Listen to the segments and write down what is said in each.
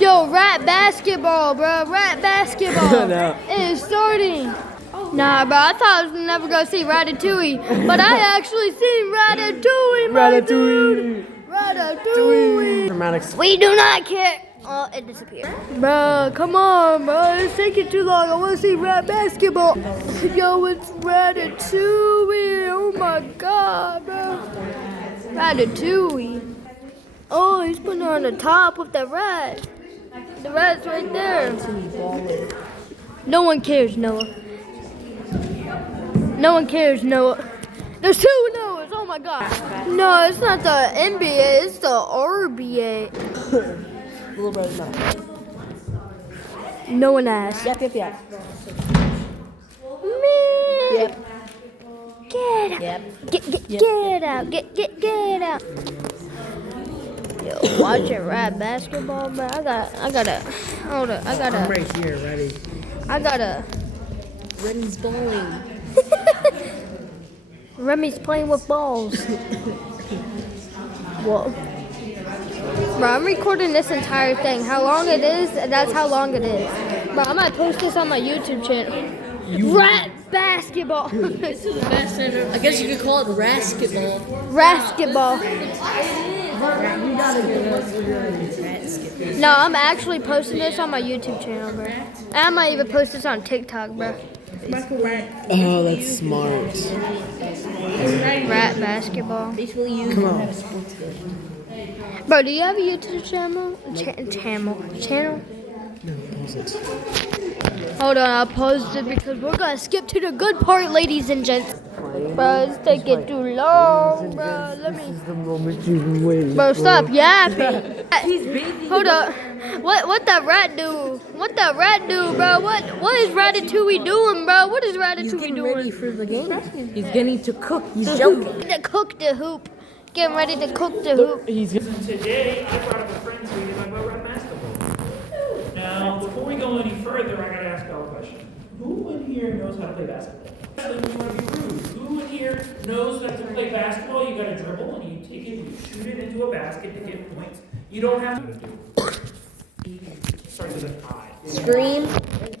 Yo, rat basketball, bro. Rat basketball. No. It is starting. Nah, bro. I thought I was never gonna see Ratatouille, but I actually seen Ratatouille, my dude. Ratatouille. Dramatics. We do not care. Oh, it disappeared. Bro, come on, bro. It's taking too long. I want to see rat basketball. Yo, it's Ratatouille. Oh my god, bro. Ratatouille. Oh, he's putting her on the top with the rat. The rat's right there. No one cares, Noah. No one cares, Noah. There's two Noahs. Oh my god. No, it's not the NBA. It's the RBA. Little brother's not. No one asked. Yep. Man. Yep. Get out. Yep. Get out. Get out. Yo, watching rat basketball, bro. I gotta. Hold up. I'm right here, ready. I gotta. Remy's bowling. Remy's playing with balls. Whoa. Bro, I'm recording this entire thing. How long it is, that's how long it is. Bro, I might post this on my YouTube channel. Rat basketball. This is the best center. I guess you could call it rasketball. Basketball. No, I'm actually posting this on my YouTube channel, bro. And I might even post this on TikTok, bro. Oh, that's smart. Rat basketball. Come on. Bro, do you have a YouTube channel? Channel? No, pause it. Hold on, I'll pause it because we're gonna skip to the good part, ladies and gents. Bro, it's taking too long, bro. Let me. This is the moment you've been waiting Bro, for. stop yapping. Hold up. What the rat do? What the rat do, bro? What is Ratatouille doing, bro? What is Ratatouille doing? Ready for the game. He's getting to cook. He's joking. To cook the hoop. Getting ready to cook the hoop. Today, I brought up a friend so we can talk about rat basketball. Now, before we go any further, I gotta ask y'all a question. Who in here knows how to play basketball? We want to be rude. Who in here knows that to play basketball, you gotta dribble and you take it and you shoot it into a basket to get points. You don't have to do it. Starts with an I. Scream.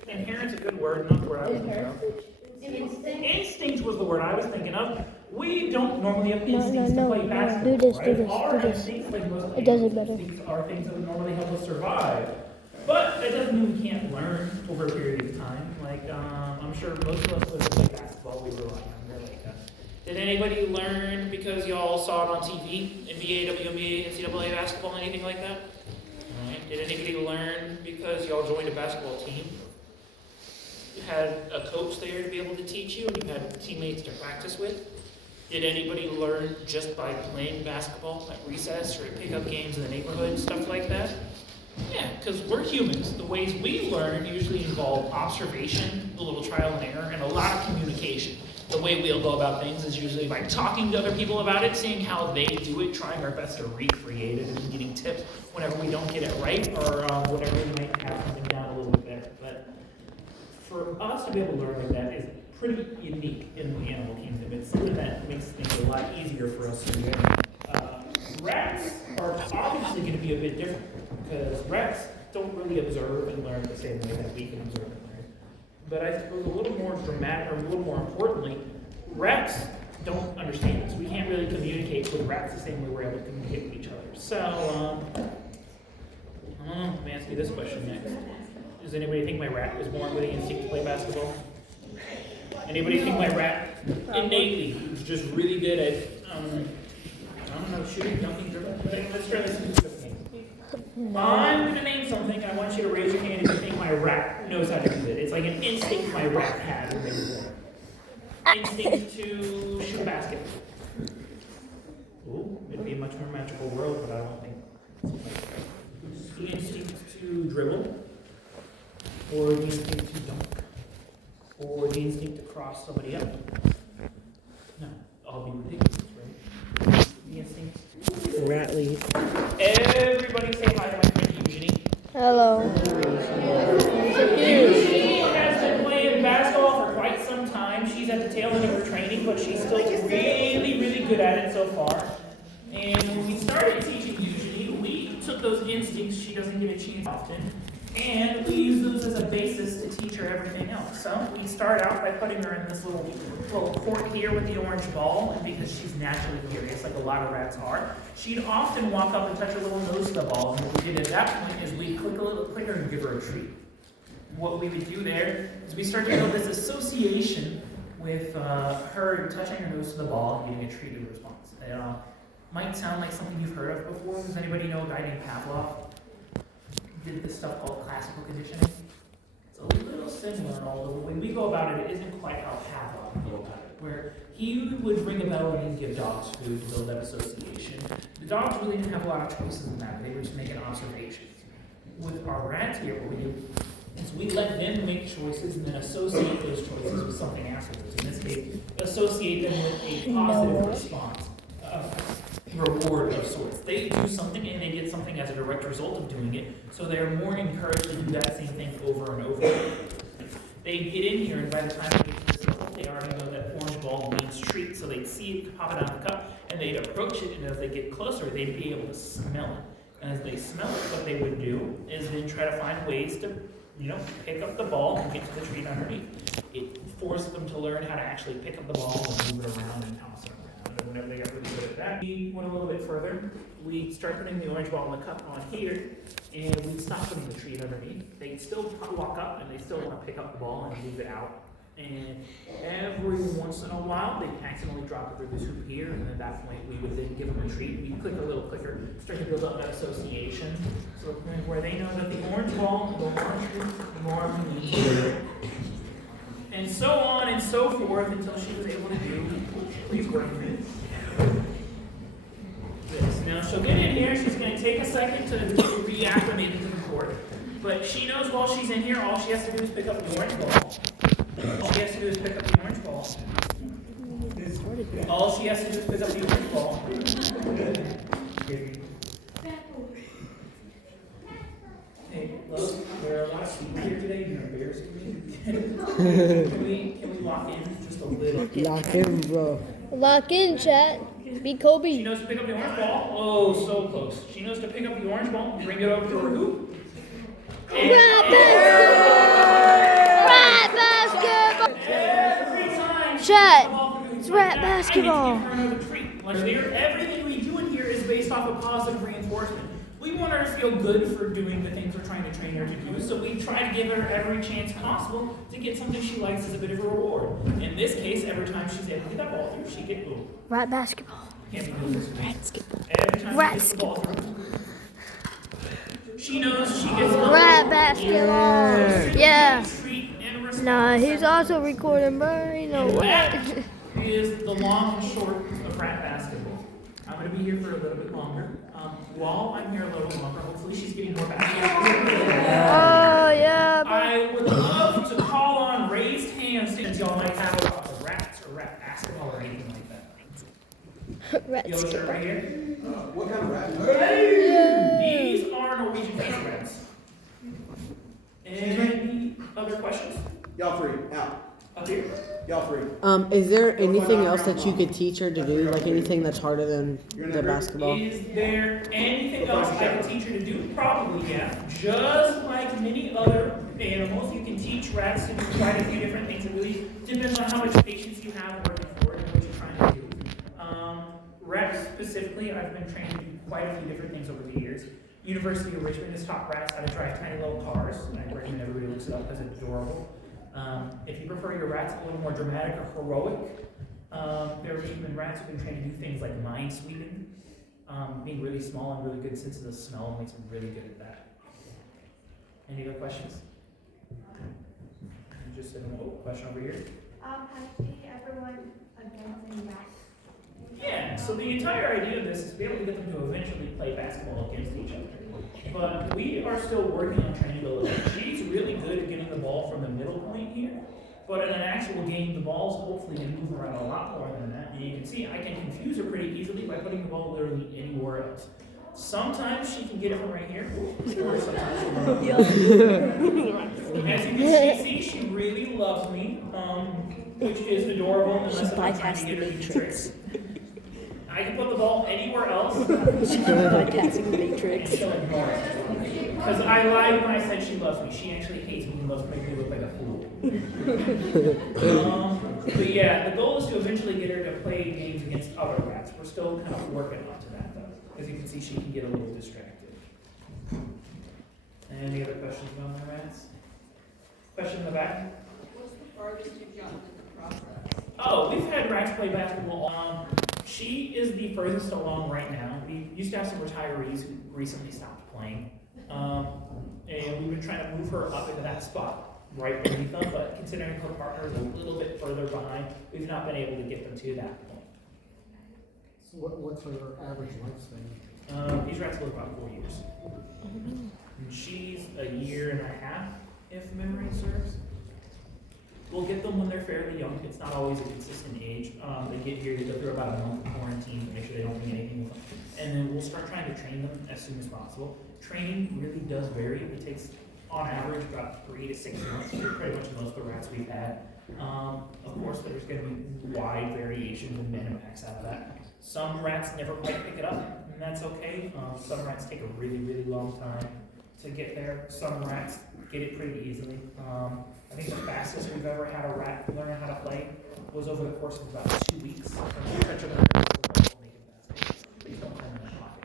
Inherent's a good word, not the word I was thinking of. Instinct was the word I was thinking of. We don't normally have instincts to play basketball. Do this. Our instincts, like most It does it better. instincts, are things that would normally help us survive. But that doesn't mean we can't learn over a period of time. Like, I'm sure most of us learned to play basketball. We were like, did anybody learn because y'all saw it on TV? NBA, WNBA, NCAA basketball, anything like that? All right. Did anybody learn because y'all joined a basketball team? You had a coach there to be able to teach you, and you had teammates to practice with? Did anybody learn just by playing basketball at recess or at pickup games in the neighborhood, stuff like that? Yeah, because we're humans. The ways we learn usually involve observation, a little trial and error, and a lot of communication. The way we'll go about things is usually by talking to other people about it, seeing how they do it, trying our best to recreate it, and getting tips whenever we don't get it right, or whenever we might have something down a little bit better. But for us to be able to learn like that is pretty unique in the animal kingdom. It's something that makes things a lot easier for us to learn. Rats are obviously going to be a bit different because rats don't really observe and learn the same way that we can observe and learn. But I suppose a little more dramatic, or a little more importantly, rats don't understand us. We can't really communicate with rats the same way we're able to communicate with each other. So, I don't know. Let me ask you this question next. Does anybody think my rat was born with the instinct to play basketball? Anybody think my rat innately was just really good at, I don't know, shooting, dunking, dribbling? Let's try this in a quick game. I'm going to name something. I want you to raise your hand if you think my rat knows how to do it. It's like an instinct my rat had when they were born. Instinct to shoot a basket. Ooh, it'd be a much more magical world, but I don't think it's the instinct to dribble, or the instinct to dunk, or the instinct to cross somebody up. No, I'll be ridiculous, right? The instinct. Rat lead. Everybody say hi to my friend Eugenie. Hello. Eugenie has been playing basketball for quite some time. She's at the tail end of her training, but she's still really, really good at it so far. And when we started teaching Eugenie, we took the those instincts, she doesn't get a chance often. And we use those as a basis to teach her everything else. So we start out by putting her in this little court here with the orange ball, and because she's naturally curious, like a lot of rats are, she'd often walk up and touch her little nose to the ball. And what we did at that point is we click a little clicker and give her a treat. What we would do there is we start to build this association with her touching her nose to the ball and getting a treat in response. It might sound like something you've heard of before. Does anybody know a guy named Pavlov? Did this stuff called classical conditioning. It's a little similar, although the way we go about it isn't quite how Pavlov would go about it, where he would ring a bell and he'd give dogs food to build that association. The dogs really didn't have a lot of choices in that, they were just making observations. With our rats here, what we do is we let them make choices and then associate those choices with something afterwards. In this case, associate them with a positive response. Reward of sorts. They do something and they get something as a direct result of doing it, so they're more encouraged to do that same thing over and over. They get in here, and by the time they get to this level, they already know that orange ball means treat, so they'd see it pop it out of the cup, and they'd approach it, and as they get closer, they'd be able to smell it. And as they smell it, what they would do is then try to find ways to, pick up the ball and get to the treat underneath. It forced them to learn how to actually pick up the ball and move it around and toss it around. And whenever they got really good at that, we went a little bit further. We start putting the orange ball in the cup on here, and we stop putting the treat underneath. They still walk up, and they still want to pick up the ball and move it out. And every once in a while, they accidentally drop it through this hoop here, and at that point, we would then give them a treat. We click a little clicker, start to build up that association. So where they know that the orange ball, the orange hoop, the orange means, and so on and so forth until she was able to do, please work with me, this. Now she'll get in here, she's going to take a second to reacclimate into the court, but she knows while she's in here, all she has to do is pick up the orange ball. All she has to do is pick up the orange ball. All she has to do is pick up the orange ball. Hey, look, there are a lot of people here today. You're embarrassing me. Can we lock in just a little? Lock in, bro. Lock in, chat. Be Kobe. She knows to pick up the orange ball. Oh, so close. She knows to pick up the orange ball, bring it over to her hoop. Rat basketball! Every time. Chat, it's rat basketball. Everything we do in here is based off of positive reinforcement. We want her to feel good for doing the things we're trying to train her to do, so we try to give her every chance possible to get something she likes as a bit of a reward. In this case, every time she's able to get that ball through, she gets boom. Rat basketball. Can't be doing this. Basketball. Every time she gets the ball through, she knows she gets the Rat basketball. Yeah. treat and response. Nah, he's also recording, bro. You know what? That is the long and short of rat basketball. I'm going to be here for a little bit longer. While I'm here a little longer, hopefully she's getting more basketball. Oh, yeah, bro. I would love to call on raised hands that y'all might have about the rats or rat basketball or anything like that. Rat Yellow shirt right here. What kind of rat? These are Norwegian face rats. Any other questions? Y'all three, out. Up here. Y'all three. Is there anything else that you could teach her to do? Like anything that's harder than the basketball? Is there anything else I can teach her to do? Probably, yeah. Just like many other animals, you can teach rats to do quite a few different things. It really depends on how much patience you have working for it and what you're trying to do. Rats specifically, I've been trained to do quite a few different things over the years. University of Richmond has taught rats how to drive tiny little cars, and I recommend everybody looks it up because it's adorable. If you prefer your rats a little more dramatic or heroic, there have even rats who've been trained to do things like mine sweeping. Being really small and really good sense of the smell makes them really good at that. Any other questions? Just a question over here. Has she ever won against any rats? Yeah, so the entire idea of this is to be able to get them to eventually play basketball against each other. But we are still working on trainability. She's really good at getting the ball from the middle point here, but in an actual game, the ball's hopefully going to move around a lot more than that. And you can see I can confuse her pretty easily by putting the ball literally anywhere else. Sometimes she can get it from right here, or sometimes she won't. As you can see, she really loves me, which is adorable unless I'm trying to get her to do tricks. I can put the ball anywhere else. Bypassing the matrix. Because I lied when I said she loves me. She actually hates me and loves to make me look like a fool. But yeah, the goal is to eventually get her to play games against other rats. We're still kind of working on to that though. As you can see, she can get a little distracted. Any other questions about my rats? Question in the back? What's the farthest you've gotten in the process? Oh, we've had rats play basketball. She is the furthest along right now. We used to have some retirees who recently stopped playing. And we've been trying to move her up into that spot right beneath them, but considering her partner is a little bit further behind, we've not been able to get them to that point. So what's her average lifespan? These rats live about 4 years. And she's a year and a half, if memory serves. We'll get them when they're fairly young. It's not always a consistent age. They get here, they go through about a month of quarantine to make sure they don't bring anything with them. And then we'll start trying to train them as soon as possible. Training really does vary. It takes, on average, about 3 to 6 months for pretty much most of the rats we've had. Of course, there's going to be wide variations in min and max out of that. Some rats never quite pick it up, and that's okay. Some rats take a really, really long time to get there. Some rats get it pretty easily. I think the fastest we've ever had a rat learn how to play was over the course of about 2 weeks. From such a Please don't play in that pocket.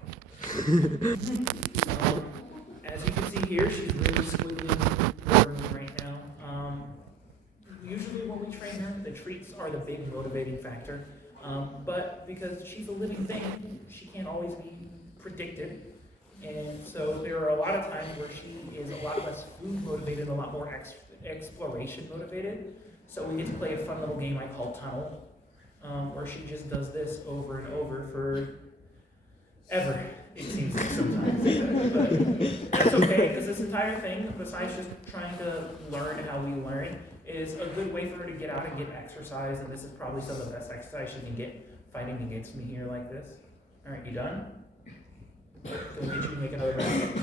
As you can see here, she's really squiggling right now. Usually when we train her, the treats are the big motivating factor. But because she's a living thing, she can't always be predicted. And so there are a lot of times where she is a lot less food motivated, a lot more exploration motivated. So we get to play a fun little game I call Tunnel, where she just does this over and over for ever, it seems like sometimes. But that's okay, because this entire thing, besides just trying to learn how we learn, is a good way for her to get out and get exercise, and this is probably some of the best exercise she can get fighting against me here like this. All right, you done? We'll get you to make another basket.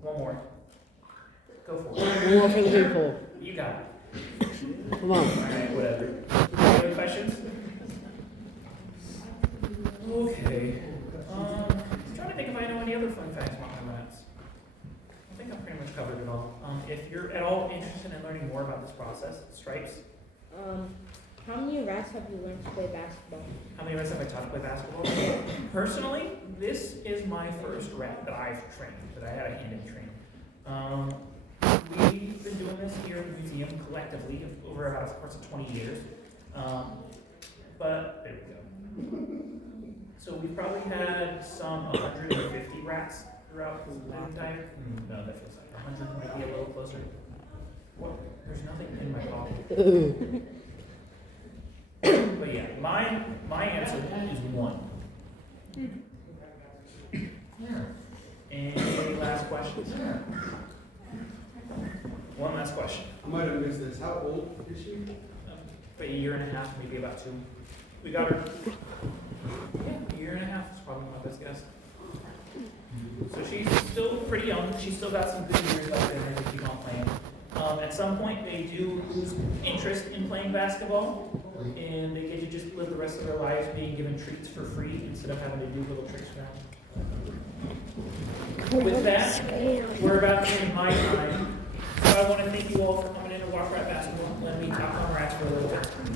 One more. Go for it. One more for the people. You got it. Come on. All right, whatever. Any other questions? Okay. I'm trying to think if I know any other fun facts about my rats. I think I've pretty much covered it all. If you're at all interested in learning more about this process, Stripes. How many rats have you learned to play basketball? How many rats have I taught to play basketball? Personally, this is my first rat that I've trained, that I had a hand in training. We've been doing this here at the museum collectively over about a course of 20 years. But there we go. So we've probably had some 150 rats throughout the entire. No, that feels like 100 might be a little closer. What? There's nothing in my pocket. But yeah, my answer is 1. Any last questions? One last question. I might have missed this. How old is she? About a year and a half, maybe about 2. We got her. Yeah, a year and a half is probably my best guess. So she's still pretty young. She's still got some good years out there to keep on playing. At some point, they do lose interest in playing basketball, and they get to just live the rest of their lives being given treats for free instead of having to do little tricks for them. With that, we're about to end my time. So I want to thank you all for coming in to watch rat basketball and letting me talk on rats for a little bit.